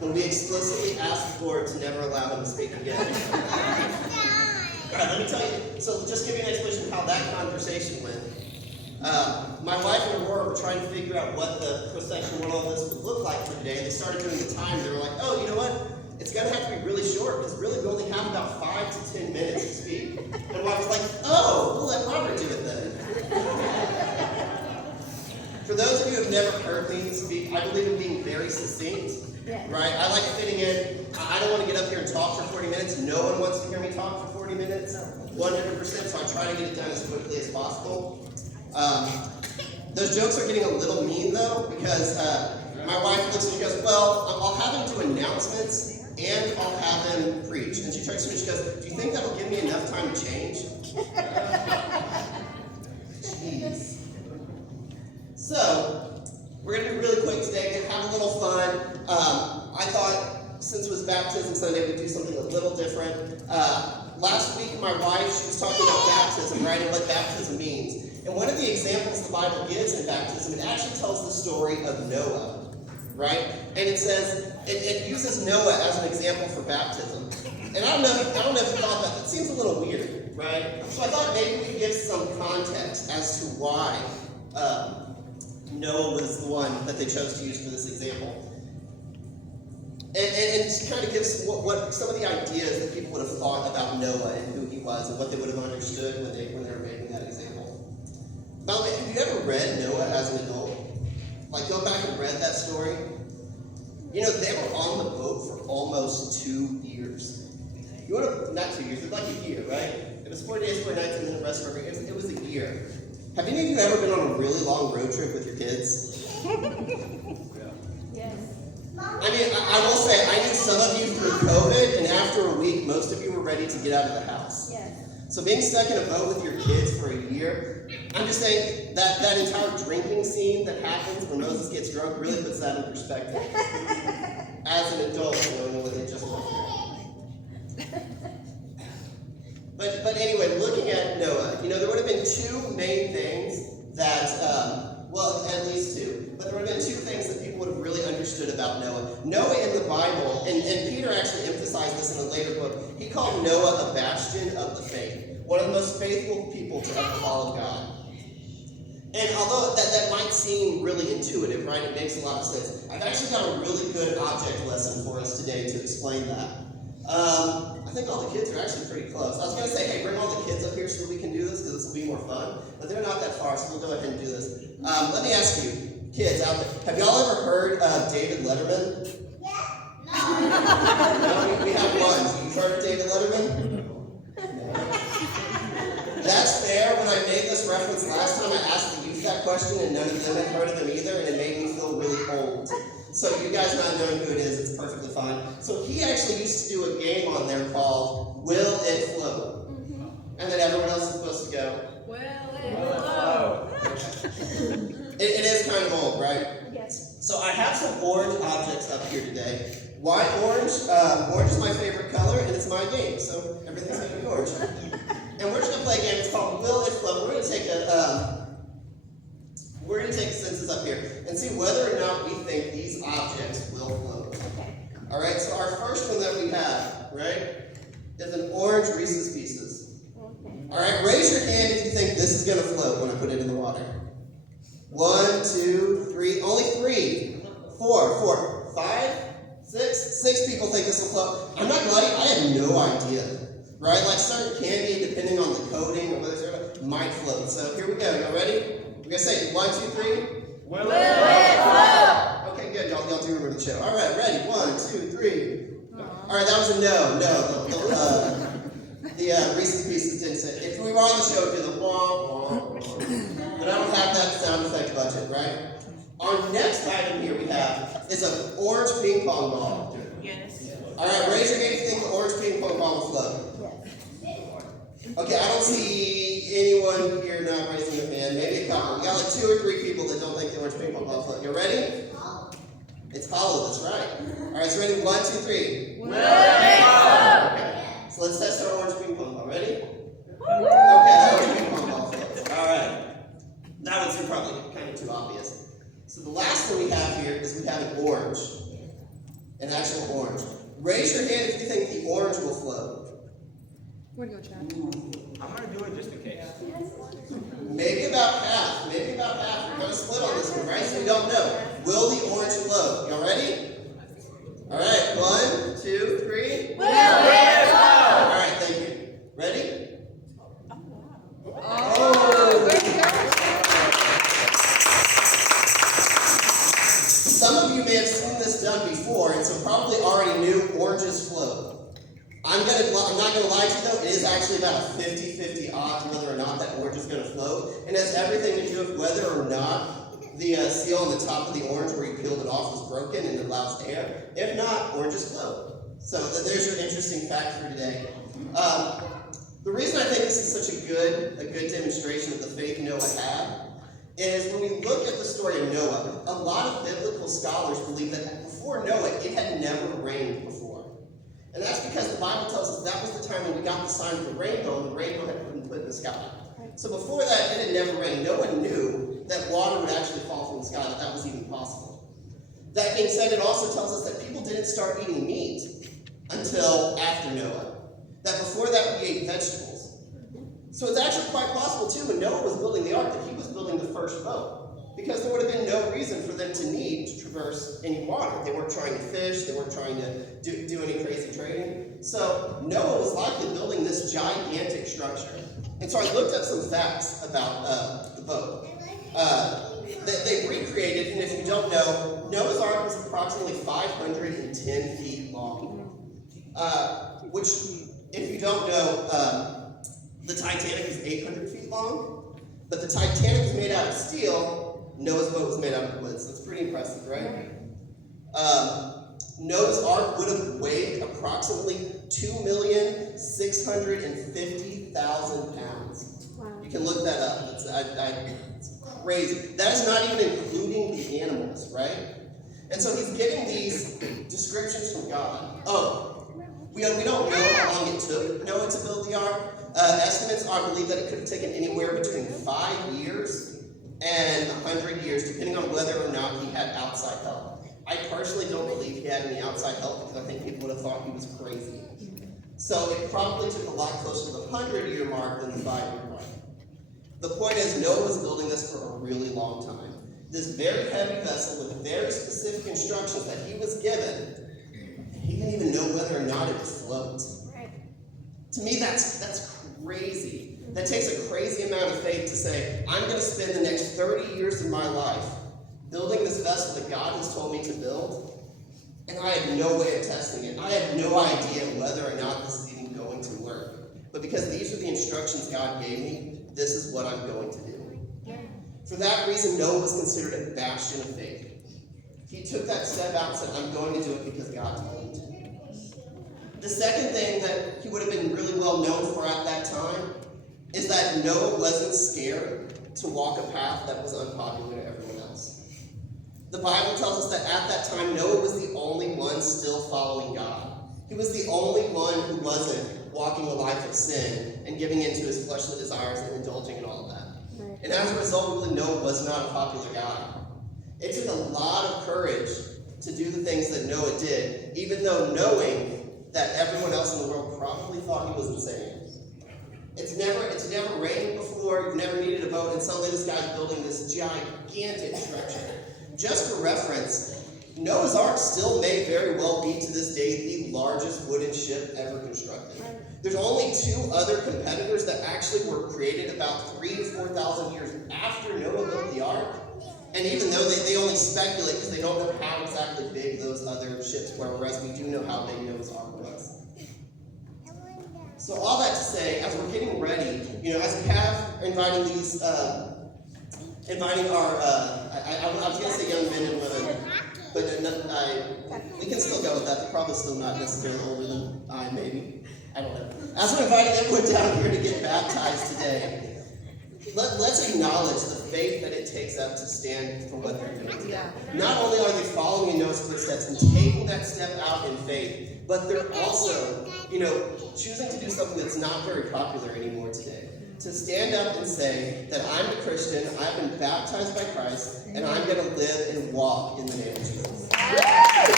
when we explicitly asked the Lord to never allow him to speak again. All right, let me tell you. So just give you an explanation of how that conversation went. My wife and Aurora were trying to figure out what the procession, what all this would look like for today. And they started doing the time. They were like, oh, you know what? It's going to have to be really short because really we only have about 5 to 10 minutes to speak. And wife was like, oh, we'll let Robert do it then. For those of you who have never heard me speak, I believe in being very succinct. Right? I like fitting in. I don't want to get up here and talk for 40 minutes. No one wants to hear me talk for 40 minutes. 100%. So I try to get it done as quickly as possible. Those jokes are getting a little mean though, because my wife looks at me and goes, well, I'll have him do announcements and I'll have him preach. And she turns to me and she goes, do you think that'll give me enough time to change? Jeez. So, we're going to be really quick today, have a little fun. I thought, since it was Baptism Sunday, we'd do something a little different. Last week, my wife, she was talking about baptism, right, and what baptism means. And one of the examples the Bible gives in baptism, it actually tells the story of Noah, right? And it says, it uses Noah as an example for baptism. And I don't know if you thought that seems a little weird, right? So I thought maybe we could give some context as to why Noah was the one that they chose to use for this example. And just kind of gives what some of the ideas that people would have thought about Noah and who he was and what they would have understood when they were making that example. By the way, have you ever read Noah as an adult? Like, go back and read that story? You know, they were on the boat for almost 2 years. You want to, not 2 years, it was like a year, right? It was 4 days, 4 nights, and then the rest of it was a year. Have any of you ever been on a really long road trip with your kids? Yes. I mean, I will say, I knew some of you through COVID, and after a week, most of you were ready to get out of the house. Yes. So being stuck in a boat with your kids for a year, I'm just saying that entire drinking scene that happens when Moses gets drunk really puts that in perspective. As an adult, you know what they just went through. But anyway, looking at Noah, you know, there would have been 2 main things that, well, at least 2, but there would have been 2 things that people would have really understood about Noah. Noah in the Bible, and Peter actually emphasized this in a later book, he called Noah a bastion of the faith, one of the most faithful people to ever follow God. And although that might seem really intuitive, right, it makes a lot of sense, I've actually got a really good object lesson for us today to explain that. I think all the kids are actually pretty close. I was going to say, hey, bring all the kids up here so we can do this, because this will be more fun. But they're not that far, so we'll go ahead and do this. Let me ask you, kids out there, have y'all ever heard of David Letterman? Yeah. No, we have one. You've heard of David Letterman? That's fair. When I made this reference last time, I asked the youth that question, and none of them had heard of him either, and it made me feel really old. So you guys not knowing who it is, it's perfectly fine. So he actually used to do a game on there called Will It Float? And then everyone else is supposed to go, Will it float? It is kind of old, right? Yes. So I have some orange objects up here today. Why orange? Orange is my favorite color, and it's my game, so everything's going to be orange. And we're just going to play a game. It's called Will It Float? We're going to take a census up here and see whether or not we think these objects will float. Okay. All right. So our first one that we have, right, is an orange Reese's Pieces. Okay. All right. Raise your hand if you think this is going to float when I put it in the water. 1, 2, 3. Only 3, 4, 5, 6. 6 people think this will float. I'm not gonna lie, I have no idea. Right? Like certain candy, depending on the coating or whether it's might float. So here we go. Y'all ready? We're gonna say 1, 2, 3. Will it float? Okay, good. Y'all do remember the show. All right, ready? 1, 2, 3. All right, that was a no. The Reese's Pieces didn't say. If we were on the show, it'd be the wah, wah, wah. But I don't have that sound effect budget, right? Our next item here we have is an orange ping pong ball. Yes. All right, raise your hand if you think the orange ping pong ball will float. Okay, I don't see anyone here not raising their hand. Maybe a couple. We got like 2 or 3 people that don't think the orange ping pong ball will float. You ready? It's hollow, that's right. All right, so ready? 1, 2, 3. Will it float? Okay, so let's test our orange ping pong ball. Ready? Okay, that orange ping pong ball floats. All right. That one's probably kind of too obvious. So the last one we have here is we have an orange. An actual orange. Raise your hand if you think the orange will float. Where'd you go, Chad? I'm gonna do it just in case. Maybe about half. Maybe about half. We're going to split on this one, right? So we don't know. Will the orange float? Y'all ready? All right. 1, 2, 3. Will it flow? All right. Thank you. Ready? Oh, where'd you go? Some of you may have seen this done before, and so probably already knew oranges float. I'm not gonna lie to you though, it is actually about a 50-50 odds whether or not that orange is gonna float. And it has everything to do with whether or not the seal on the top of the orange where you peeled it off was broken and it allows air. If not, oranges float. So there's your interesting fact for today. The reason I think this is such a good demonstration of the faith Noah had is when we look at the story of Noah, a lot of biblical scholars believe that before Noah, it had never rained before. And that's because the Bible tells us that was the time when we got the sign of the rainbow, and the rainbow had been put in the sky. So before that, it had never rained. No one knew that water would actually fall from the sky, that was even possible. That being said, it also tells us that people didn't start eating meat until after Noah. That before that, we ate vegetables. So it's actually quite possible, too, when Noah was building the ark, that he was building the first boat. Because there would have been no reason for them to need to traverse any water. They weren't trying to fish, they weren't trying to do any crazy trading. So Noah was likely building this gigantic structure. And so I looked up some facts about the boat. They recreated, and if you don't know, Noah's Ark was approximately 510 feet long. Which, if you don't know, the Titanic is 800 feet long, but the Titanic is made out of steel. Noah's boat was made out of wood, so it's pretty impressive, right? Noah's Ark would have weighed approximately 2,650,000 pounds. Wow. You can look that up. It's crazy. That's not even including the animals, right? And so he's getting these descriptions from God. Oh, we don't know how long it took Noah to build the ark. Estimates are believe that it could have taken anywhere between 5 years and 100 years, depending on whether or not he had outside help. I personally don't believe he had any outside help because I think people would have thought he was crazy. So it probably took a lot closer to the 100-year mark than the 5-year mark. The point is, Noah was building this for a really long time. This very heavy vessel with very specific instructions that he was given, he didn't even know whether or not it would float. To me, that's crazy. That takes a crazy amount of faith to say, I'm going to spend the next 30 years of my life building this vessel that God has told me to build, and I have no way of testing it. I have no idea whether or not this is even going to work. But because these are the instructions God gave me, this is what I'm going to do. For that reason, Noah was considered a bastion of faith. He took that step out and said, I'm going to do it because God told me to. The second thing that he would have been really well known for at that time is that Noah wasn't scared to walk a path that was unpopular to everyone else. The Bible tells us that at that time, Noah was the only one still following God. He was the only one who wasn't walking a life of sin and giving into his fleshly desires and indulging in all of that. Right. And as a result, really, Noah was not a popular guy. It took a lot of courage to do the things that Noah did, even though knowing that everyone else in the world probably thought he was insane. It's never rained before, you've never needed a boat, and suddenly this guy's building this gigantic structure. Just for reference, Noah's Ark still may very well be to this day the largest wooden ship ever constructed. There's only 2 other competitors that actually were created about 3,000 to 4,000 years after Noah built the ark. And even though they only speculate because they don't know how exactly big those other ships were, whereas we do know how big Noah's Ark was. So all that to say, as we're getting ready, as we have inviting these, inviting our, I was going to say young men and women, but we can still go with that. They're probably still not necessarily older than I, maybe. I don't know. As we're inviting everyone down here to get baptized today, let's acknowledge the faith that it takes up to stand for what they're doing. Yeah. Not only are they following in Noah's footsteps and taking that step out in faith, but they're also, choosing to do something that's not very popular anymore today. To stand up and say that I'm a Christian, I've been baptized by Christ, and I'm going to live and walk in the name of Jesus.